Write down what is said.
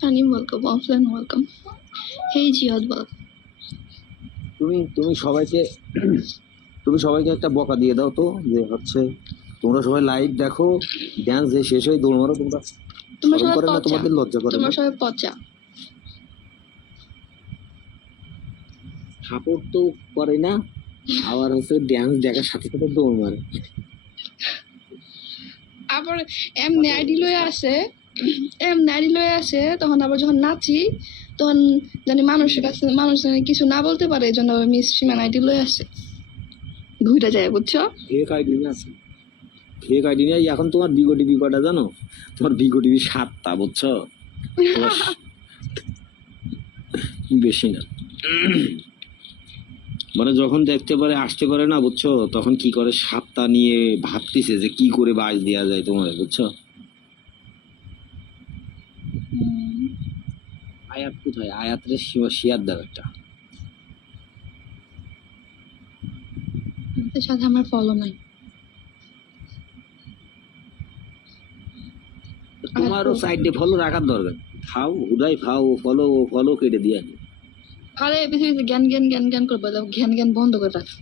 Tanim, welcome. Offline, welcome. Hey, Jihad, welcome. তুমি সবাইকে একটা বকা দিয়ে দাও তো, যে হচ্ছে তোমরা সবাই লাইভ দেখো, ড্যান্স যে শেষ হয়ে দৌড় মারো, তোমরা শরম করে না? তোমাদের লজ্জা করে না? তোমরা সবাই পচা। সাপোর্ট তো করে না, আবার হচ্ছে ড্যান্স দেখার সাথে সাথে দৌড় মারে। আবার এমনি আইডি লয়ে আসে, তখন আবার যখন নাচি তখন জানি মানুষের কাছে মানুষ জানি কিছু না বলতে পারে, এই জন্য মিস সীমান আইডি লয়ে আসে, ঘুরে যায়, বুঝছো? ফেক আইডি না আছে, ফেক আইডি নেই এখন। তোমার বিগো টিভি কটা জানো? তোমার বিগো টিভি 7টা, বুঝছো? বেশি না। মানে যখন দেখতে পারে আসতে পারে না, বুঝছো, তখন কি করে 7টা নিয়ে ভাবতেছে যে কি করে বাজ দেওয়া যায় তোমার, বুঝছো? আয়াত কোথায়? আয়াতের শিয়ার দাও একটা। আমাদের সাথে আমার ফলো নাই। তোমারও সাইডে ফলো রাখার দরকার। খাও হুদাই খাও, ফলো কেটে দিয়ে। আরে পৃথিবীতে জ্ঞান জ্ঞান জ্ঞান জ্ঞান করবো, জ্ঞান জ্ঞান বন্ধ করে রাখছি।